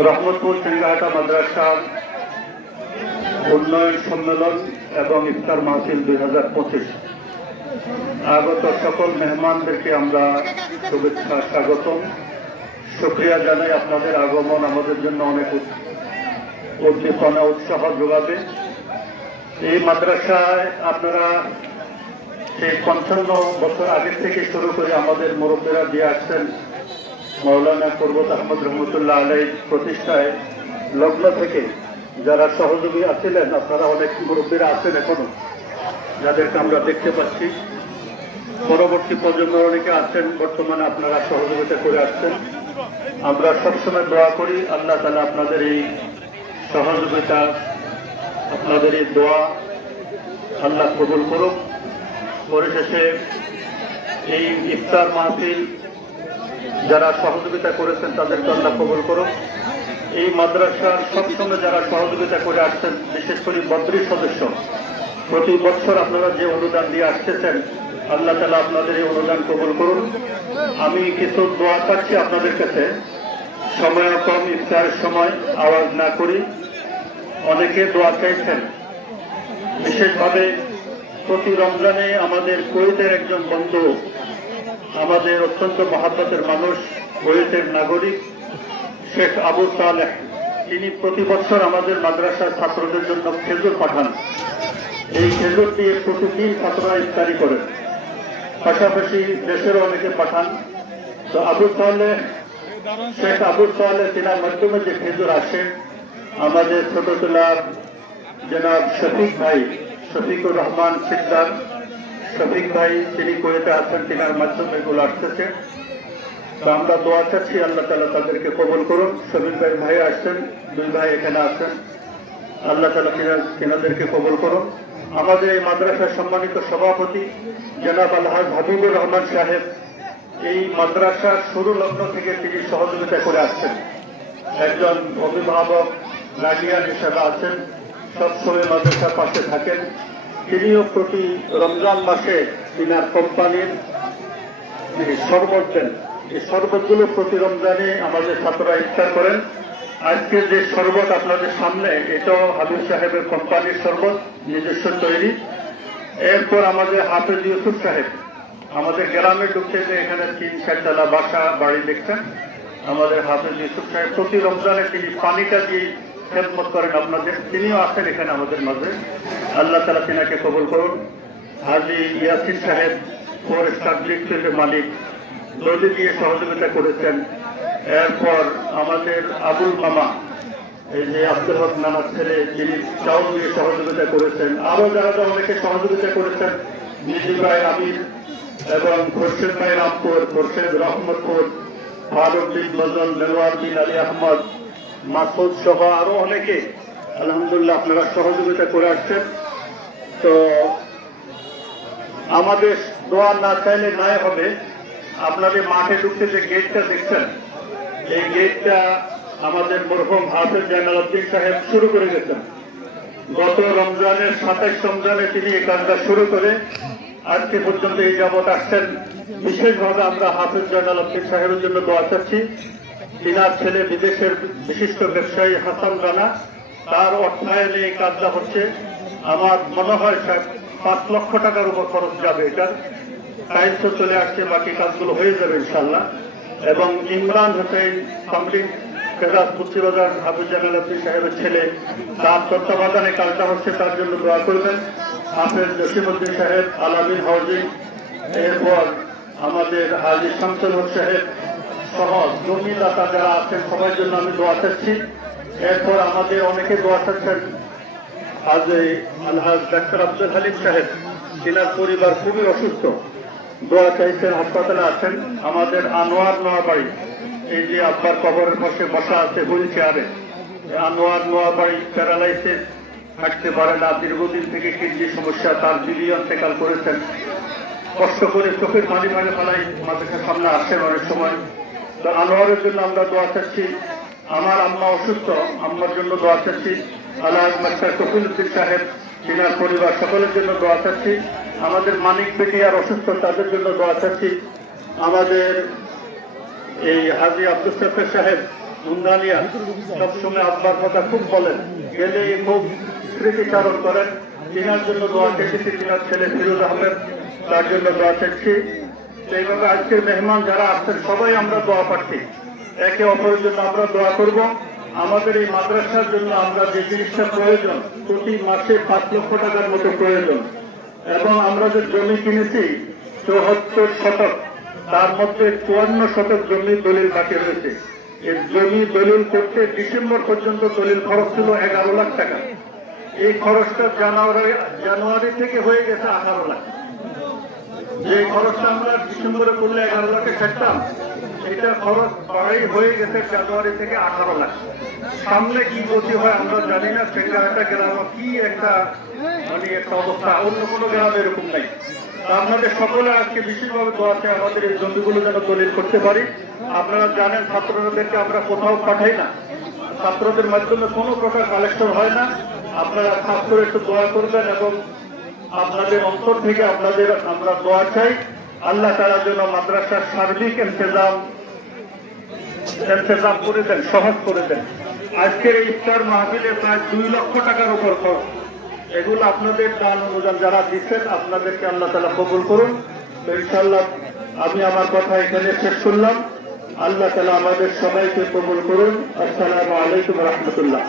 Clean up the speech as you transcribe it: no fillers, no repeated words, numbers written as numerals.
রহমতপুর সিংহাটা মাদ্রাসার উন্নয়ন সম্মেলন এবং ইফতার মাহফিল 2025 আগত সকল মেহমানদেরকে আমরা শুভেচ্ছা স্বাগতম, শুকরিয়া জানাই। আপনাদের আগমন আমাদের জন্য অনেক উদ্দীপনা উৎসাহ যোগাবে। এই মাদ্রাসায় আপনারা সেই 55 বছর আগের থেকে শুরু করে আমাদের মুরব্বীরা দিয়ে আসছেন। মৌলানা পর্বত আহমদ রহমতুল্লাহ আলাই প্রতিষ্ঠায় লগ্ন থেকে যারা সহযোগী আছিলেন, আপনারা অনেক মুরব্বীরা আছেন এখনো, যাদেরকে আমরা দেখতে পাচ্ছি। পরবর্তী প্রজন্মের অনেকে আছেন, বর্তমানে আপনারা সহযোগিতা করে আসছেন। আমরা সবসময় দোয়া করি আল্লাহ তাআলা আপনাদের এই সহযোগিতা, আপনাদের এই দোয়া আল্লাহ কবুল করুক। পরিশেষে এই ইফতার মাহফিল যারা সহযোগিতা করেছেন তাদেরকে আল্লাহ কবুল করুন। এই মাদ্রাসার সবসময় যারা সহযোগিতা করে আসছেন, বিশেষ করে বদ্রী সদস্য, প্রতি বছর আপনারা যে অনুদান দিয়ে আসতেছেন, আল্লাহ তাআলা আপনাদের এই অনুদান কবুল করুন। আমি কিছু দোয়া চাচ্ছি আপনাদের কাছে। সময় কম, ইফতারের সময় আওয়াজ না করি। অনেকে দোয়া চাইছেন। বিশেষভাবে প্রতি রমজানে আমাদের কুয়েতের একজন বন্ধু, আমাদের অত্যন্ত মহাব্বতের মানুষ, কুয়েতের নাগরিক শেখ আবু সালেহ, তিনি প্রতি বছর আমাদের মাদ্রাসার ছাত্রদের জন্য খেজুর পাঠান। এই খেজুর দিয়ে প্রতিদিন ছাত্ররা ইফতারি করেন, পাশাপাশি দেশেরও অনেকে পাঠান। তো শেখ আবু সালেহ তিনার মাধ্যমে যে খেজুর আসে, আমাদের ছোটতলা জনাব শফিকুর রহমান সিকদার, শফিক ভাই তিনি কুয়েতে আছেন, তিনার মাধ্যমে এগুলো আসতেছে। তো আমরা দোয়া চাচ্ছি আল্লাহ তাআলা তাদেরকে কবুল করুন। শফিক ভাই আসছেন, দুই ভাই এখানে আছেন, আল্লাহ তাআলা তিনাদেরকে কবুল করুন। আমাদের এই মাদ্রাসার সম্মানিত সভাপতি জনাব আলহাজ হাবিবুর রহমান সাহেব, এই মাদ্রাসার শুরু লগ্ন থেকে তিনি সহযোগিতা করে আসছেন। একজন অভিভাবক, গার্ডিয়ান হিসেবে আছেন, সবসময় মাদ্রাসার পাশে থাকেন। তিনিও প্রতি রমজান মাসে তিনার কোম্পানির শরবত দেন। এই শরবতগুলো প্রতি রমজানে আমাদের ছাত্ররা ইফতার করেন। আজকে যে শরবত আপনাদের সামনে, এটাও হাবিব সাহেবের কোম্পানির শরবত, নিজস্ব তৈরি। এরপর আমাদের হাফেজ ইউসুফ সাহেব, আমাদের গ্রামে ঢুকতে যে এখানে 3-4 তলা বাড়ি দেখছেন, আমাদের হাফেজ ইউসুফ সাহেব প্রতি রমজানে তিনি পানিটা দিয়ে খেদমত করেন আপনাদের। তিনিও আসেন এখানে আমাদের মাঝে, আল্লাহ তাআলা তিনাকে কবুল করুন। হাজি ইয়াসিন সাহেব, ফোরেস্টার ব্রিকফিল্ডের মালিক, দড়ি দিয়ে সহযোগিতা করেছেন। এরপর আমাদের আবুল মামা, এই যে আব্দুল হক নানার ছেলে, যিনি চাউল দিয়ে সহযোগিতা করেছেন। আরো যারা অনেকে সহযোগিতা করেছেন, নিজি ভাই আমির এবং খোরশেদ ভাই রামপুর, খোরশেদ রহমতপুর, ফারুক বিন মজল, নেওয়ার বিন আলী আহমদ, মাসুদ সহ আরো অনেকে আলহামদুলিল্লাহ আপনারা সহযোগিতা করে আসছেন। তো আমাদের দোয়া না চাইলে নাই হবে। আপনাদের মাঠে ঢুকতে যে গেটটা দেখছেন, এই গেটটা আমাদের মরহুম হাফেজ জাইনালউদ্দিন সাহেব শুরু করে গেছেন। গত রমজানের 27 রমজানে তিনি এই কাজটা শুরু করে আজকে পর্যন্ত এই যাবৎ আসছেন। বিশেষভাবে আমরা হাফেজ জাইনালউদ্দিন সাহেবের জন্য দোয়া চাচ্ছি। তিনার ছেলে বিদেশের বিশিষ্ট ব্যবসায়ী হাসান রানা, তার অর্থায়নে এই কাজটা হচ্ছে। আমার মনে হয় 5 লক্ষ টাকার উপর খরচ যাবে। এটার টাইলসও চলে আসছে, বাকি কাজগুলো হয়ে যাবে ইনশাল্লাহ। এবং ইমরান হোসেন সামরিক ফেরাজ মুর্শিদাবাদ হাফেজ জাইনালউদ্দিন সাহেবের ছেলে, তার তত্ত্বাবধানে কাজটা হচ্ছে, তার জন্য দোয়া করবেন। হাফেজ জসিমউদ্দিন সাহেব, আলামিন হাউজিং, এরপর আমাদের হাজি শামসুল হক সাহেব সহ জমিদাতা যারা আছেন, সবার জন্য আমি দোয়া চাচ্ছি। এরপর আমাদের অনেকে দোয়া চাচ্ছেন। আলহাজ ডাক্তার আব্দুল হালিম সাহেব, তিনার পরিবার খুবই অসুস্থ, দোয়া চাইছেন, হাসপাতালে আছেন। আমাদের আনোয়ার নোয়াবাড়ি, এই যে আব্বার কবরের পাশে বসা আছে হুইল চেয়ারে, আনোয়ার নোয়াবাড়ি প্যারালাইসিস, হাঁটতে পারে না, দীর্ঘদিন থেকে কিডনি সমস্যা, তার দিদি ইন্তেকাল করেছেন। কষ্ট করে চোখের পানি ফেলাই মাদ্রাসার সামনে আসেন অনেক সময়। তো আনোয়ারের জন্য আমরা দোয়া চাচ্ছি। আমার আম্মা অসুস্থ, আম্মার জন্য দোয়া চাচ্ছি। আলহাজ মাস্টার কফিল উদ্দিন সাহেব, তিনার পরিবার সকলের জন্য দোয়া চাচ্ছি। আমাদের মানিক বেটিয়ার অসুস্থ, তাদের জন্য দোয়া চাচ্ছি। আমাদের এই হাজি আব্দুল সাফের সাহেব, মুন্দানিয়া সবসময় আব্বার কথা খুব বলেন, গেলে খুব স্মৃতিচারণ করেন। তিনার জন্য দোয়া চেয়েছি, তিনার ছেলে ফিরোজ আহমেদ, তার জন্য দোয়া চাইছি। সেইভাবে আজকের মেহমান যারা আসছেন সবাই আমরা দোয়া পাচ্ছি, একে অপরের জন্য আমরা দোয়া করব। আমাদের এই মাদ্রাসার জন্য আমরা যে জিনিসটা প্রয়োজন, প্রতি মাসে 5 লক্ষ টাকার মতো প্রয়োজন, এবং আমরা যে জমি কিনেছি 74 শতক, তার মধ্যে 54 শতক জমি দলিল বাকি রয়েছে। এই জমি দলিল করতে ডিসেম্বর পর্যন্ত দলিল খরচ ছিল 11 লাখ টাকা। এই খরচটা জানুয়ারি থেকে হয়ে গেছে 18 লাখ। যে খরচটা আমরা ডিসেম্বরে করলে 11 লাখে ছাড়তাম, এটা খরচ বাড়াই হয়ে গেছে জানুয়ারি থেকে 18 লাখ। সামনে কি গতি হয় আমরা জানি না। একটা গ্রাম কি একটা একটা অবস্থা, অন্য কোনো গ্রামে এরকম নাই। আপনাদের সকলে আজকে বিশেষভাবে দোয়া চাই আমাদের এই জমিগুলো যেন দলিল করতে পারি। আপনারা জানেন ছাত্রদেরকে আমরা কোথাও পাঠাই না, ছাত্রদের মাধ্যমে কোনো প্রকার কালেকশন হয় না। আপনারা খাস করে একটু দোয়া করবেন, এবং আপনাদের অন্তর থেকে আপনাদের আমরা দোয়া চাই আল্লাহ তাআলা যেন মাদ্রাসার সার্বিক ইন্তজাম করে দেন, সহজ করে দেন। আজকের এই ইফতার মাহফিলে প্রায় 2 লক্ষ টাকার উপর খরচ। এগুলো আপনাদের দান অনুদান যারা দিচ্ছেন, আপনাদেরকে আল্লাহ তাআলা কবুল করুন। ইনশাআল্লাহ আমি আমার কথা এখানে শেষ করলাম। আল্লাহ তাআলা আমাদের সবাইকে কবুল করুন। আসসালামু আলাইকুম ওয়া রাহমাতুল্লাহ।